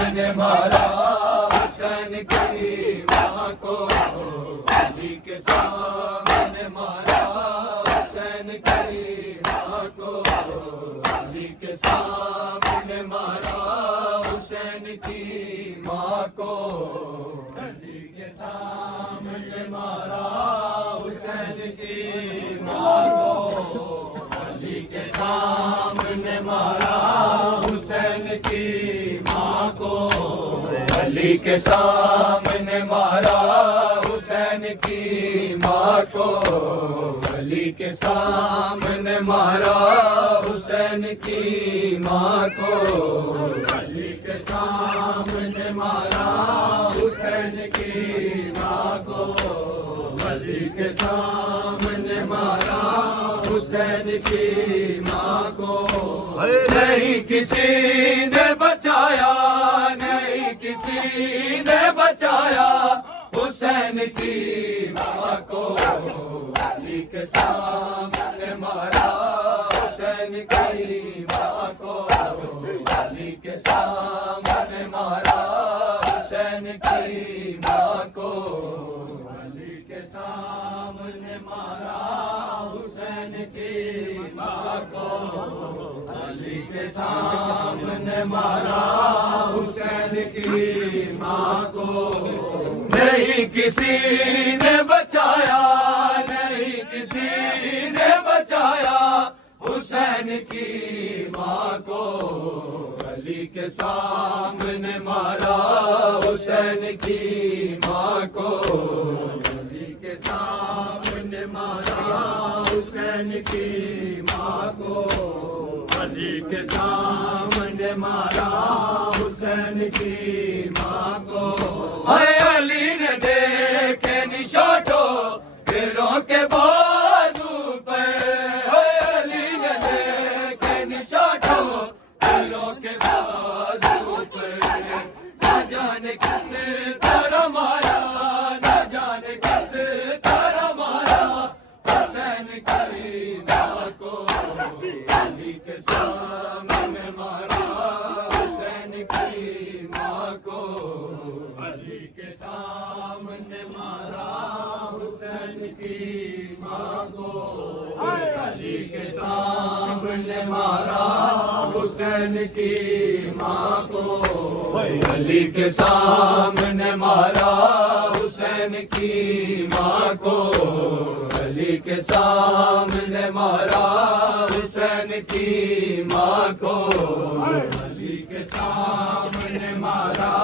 سامنے مارا حسین کی ماں کو، علی کے سامنے مارا حسین کی ماں کو، علی کے سامنے مارا حسین کی ماں کو، علی کے سامنے مارا حسین کی ماں کو، علی کے سامنے مارا حسین کی ماں کو، علی کے سامنے مارا حسین کی ماں کو، علی کے سامنے مارا حسین کی ماں کو، علی کے سامنے مارا حسین کی ماں کو، علی کے سامنے مارا حسین کی ماں کو، نہیں کسی نے بچایا، نہیں کسی نے بچایا حسین کی ماں کو، علی کے سامنے مارا حسین کی ماں کو، علی کے سامنے مارا حسین کی ماں کو، علی کے سامنے مارا حسین کی ماں کو، علی کے سامنے مارا حسین کی ماں کو، نہیں کسی نے بچایا، نہیں کسی نے بچایا حسین کی ماں کو، علی کے سامنے مارا حسین کی ماں کو، علی کے سامنے مارا حسین کی ماں کو، علی کے سامنے مارا حسین کی ماں کو، اے علی نے دیکھے نشاٹو پیروں کے بازو پر، اے علی نے دیکھے نشاٹو پیروں کے بازو پر، نہ جانے کس طرح مارا، نہ جانے کس طرح مارا حسین کی ماں کو، علی کے سامنے مارا حسین کی ماں کو، علی کے سامنے مارا حسین کی ماں کو، علی کے سامنے مارا حسین کی ماں کو، علی کے سامنے مارا حسین کی ماں کو، علی کے سامنے مارا حسین کی ماں کو، علی کے سامنے مارا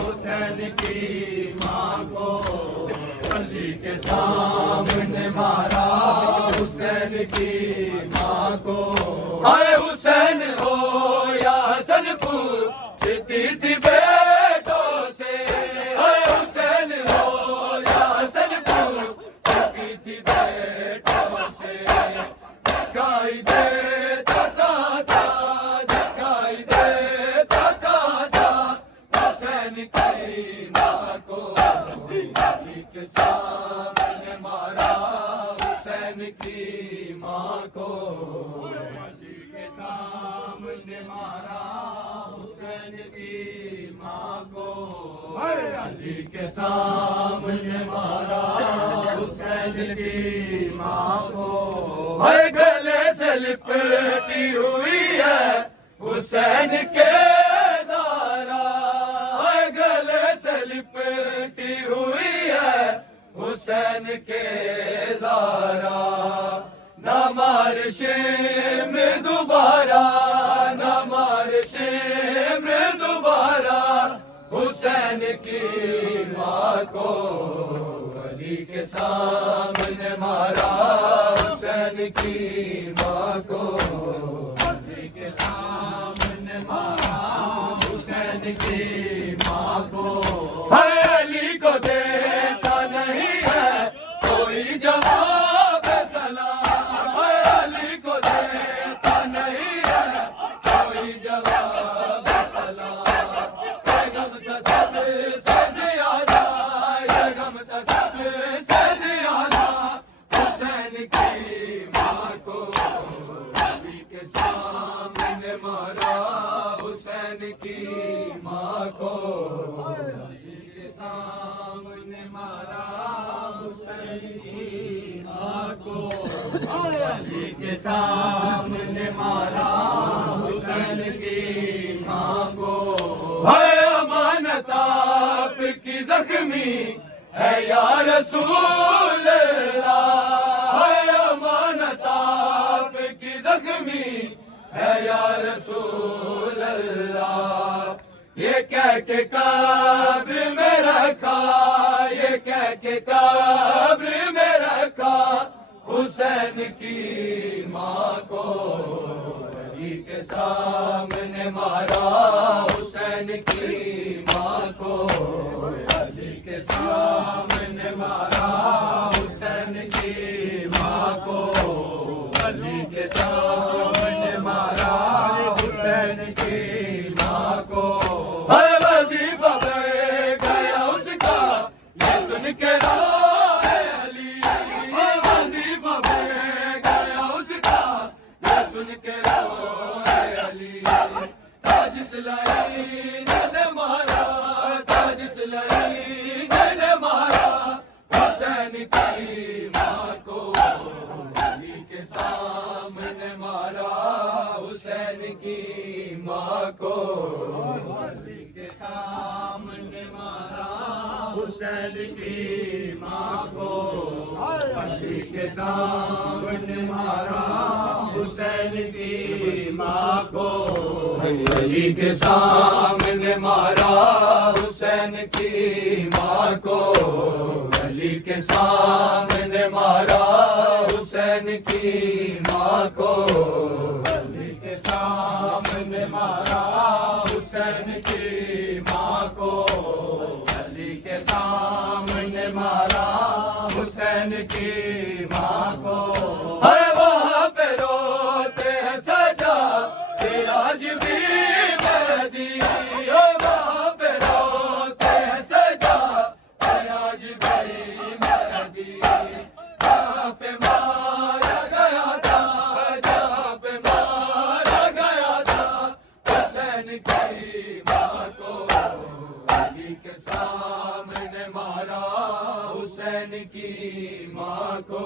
حسین کی ماں کو، علی کے سامنے مارا حسین کی ماں کو، اے حسین ہو یا حسن پوچھتی تھی بیٹوں سے، اے حسین ہو یا حسن پوچھتی تھی بیٹوں سے، دکھائی دیتا تھا، دکھائی دیتا تھا حسین کی ماں کو، علی کے سامنے مارا حسین کی ماں کو، علی کے سامنے مارا حسین کی ماں کو، علی کے سامنے مارا حسین کی ماں کو، گلے سے لپٹی ہوئی ہے حسین کے زارا، گلے سے لپٹی ہوئی ہے حسین کے زارا، نہ مار شمر دوبارہ، نہ مار شمر دوبارہ حسین کی ماں کو، علی کے سامنے مارا حسین کی ماں کو، علی کے سامنے مارا حسین کی ماں کو، علی کو دیتا نہیں ہے کوئی جواب سلام، علی کو دیتا نہیں ہے کوئی جواب سلام، یہ غم تھا سب سے زیادہ، یہ غم تھا سب سے زیادہ حسین کی ماں کو، علی کے سامنے مارا حسین کی ماں کو علی کے سامنے مارا حسین کی ماں کو علی کے سامنے مارا حسین کی ماں کو ہے امانت آپ کی زخمی ہے یا رسول اللہ ہے امانت آپ کی زخمی ہے یا رسول اللہ یہ کہہ کے قبر میں رکھا یہ کہہ کے قبر میں رکھا حسین کی ماں کو علی کے سامنے مارا حسین کی ماں کو علی کے سامنے مارا حسین کی ماں کو علی کے سامنے مارا حسین کی ماں کو ہر وظیفہ بڑھ گیا اس کا یہ سن کے روئے علی وظیفہ بڑھ گیا اس کا یہ سن کے روئے علی تاج سلائی نے مارا تاج سلائی نے مارا حسین کی ماں کو علی کے سامنے مارا حسین کی ماں کو علی کے سامنے مارا حسین کی ماں کو علی کے سامنے مارا حسین کی ماں کو علی کے سامنے مارا حسین کی ماں کو علی کے سامنے مارا حسین کی ماں کو علی کے سامنے مارا حسین کی ماں کو علی کے سامنے مارا حسین کی ماں کو ہے وہاں پہ روتے ہیں سجا کہ آج بھی مہدی وہاں پہ روتے ہیں سجا کہ آج بھی مہدی جہاں پہ مارا گیا تھا جہاں پہ مارا گیا تھا حسین کی ماں کو علی کے سامنے مارا حسین کی ماں کو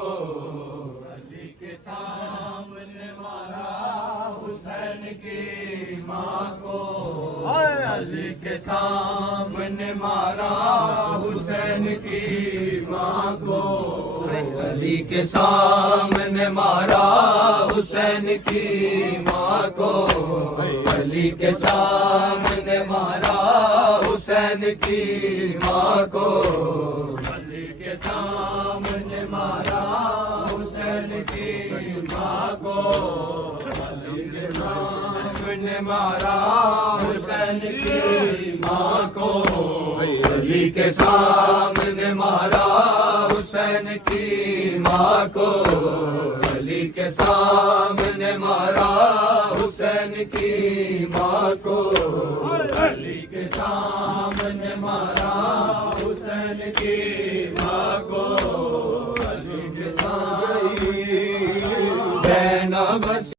علی کے سامنے مارا حسین کی ماں کو علی کے سامنے مارا حسین کی ماں کو علی کے سامنے مارا حسین کی ماں کو علی کے سامنے مارا حسین کی ماں کو علی کے سامنے مارا حسین کی ماں کو علی کے سامنے مارا حسین کی ماں کو علی کے سامنے مارا حسین کی ماں کو علی کے سامنے مارا حسین کی ماں کو علی کے سامنے مارا حسین کی ماں کو علی کے سامنے زینب